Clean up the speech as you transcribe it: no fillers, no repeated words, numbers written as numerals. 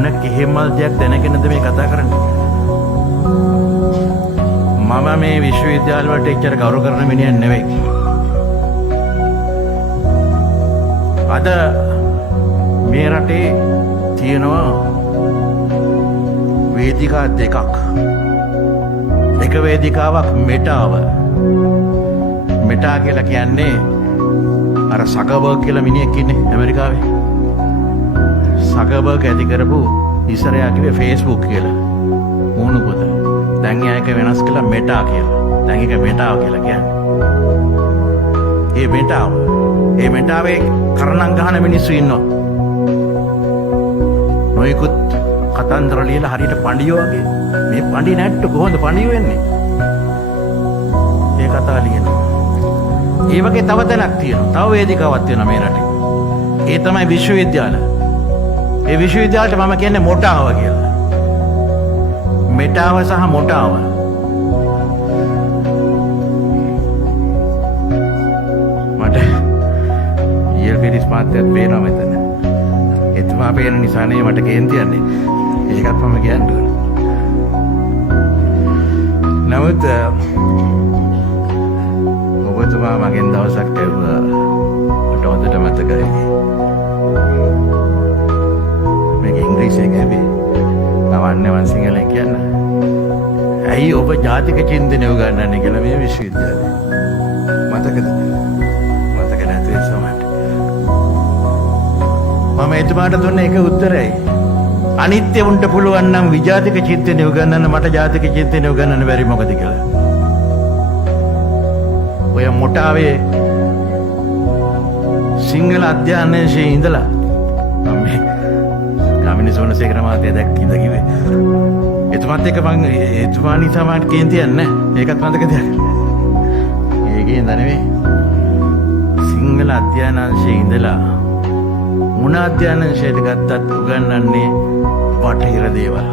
මොන කිහිමල් දෙයක් දැනගෙනද මේ කතා කරන්නේ? මම මේ විශ්වවිද්‍යාල වලට එච්චර ගෞරව කරන මිනිහෙක් නෙවෙයි. අද මේ රටේ තියෙනවා වේදිකා දෙකක්. එක වේදිකාවක් මෙටාව. මෙටා කියලා කියන්නේ අර සකබර්ග් කියලා මිනිහෙක් ඉන්නේ ඇමරිකාවේ. සකබර්ග් ඇති කරපු ඉස්සරයා කිව්වේ Facebook කියලා. මූණු පොත. දැන් ඒක වෙනස් කළා මෙටා කියලා. දැන් ඒක මෙටාව කියලා කියන්නේ. ඒ මෙටාවේ කරණම් ගහන මිනිස්සු ඉන්නවා. නොයෙකුත් කතන්දර ලියලා හරියට පඬියෝ වගේ. මේ පඬි නැට්ටු කොහොමද පඬියෝ වෙන්නේ? ඒ කතා ලියනවා. ඒ වගේ තව තැනක් තියෙනවා. තව වේදිකාවක් තියෙනවා මේ රටේ. ඒ තමයි විශ්වවිද්‍යාල. ඒ විශ්වවිද්‍යාලයට මම කියන්නේ මොටාව කියලා. මෙටාව සහ මොටාව. මට ඊයල්පිරිස් මාත්‍යත් පේනවා මෙතන. එතුමා පේන නිසා නේ මට කේන්ති යන්නේ. ඒකත් මම කියන්න ඕන. නමුත් ඔබතුමා මගෙන් දවසක් ඇහුවා මට හොඳට මතකයි. මේක ඉංග්‍රීසියෙන් ඇවි. නවන්නේ මං සිංහලෙන් කියන්න. ඇයි ඔබ ජාතික චින්තනය උගන්වන්නේ කියලා මේ විශ්වවිද්‍යාලේ? මතකද? මතක නැති සමහරට. මම එතුමාට දුන්න එක උත්තරයි. අනිත්‍ය උන්ට පුළුවන් නම් විජාතික චින්තනය උගන්වන්න මට ජාතික චින්තනය උගන්වන්න බැරි මොකද කියලා. ඔය මොටාවේ සිංහල අධ්‍යයනයේ ඉඳලා මම ගාමිණී සෝනසේකර මහත්තයා දැක්කින්ද කිව්වේ. එතුමාත් එක්ක මං එතුමා නිසා මට කේන්ති යන්නේ නැහැ. ඒකත් මතක තියාගන්න. ඒකේ නෙවෙයි. සිංහල අධ්‍යයනයේ ඉඳලා මොන අධ්‍යයනයකට ගත්තත් උගන්වන්නේ බටහිර දේවල්.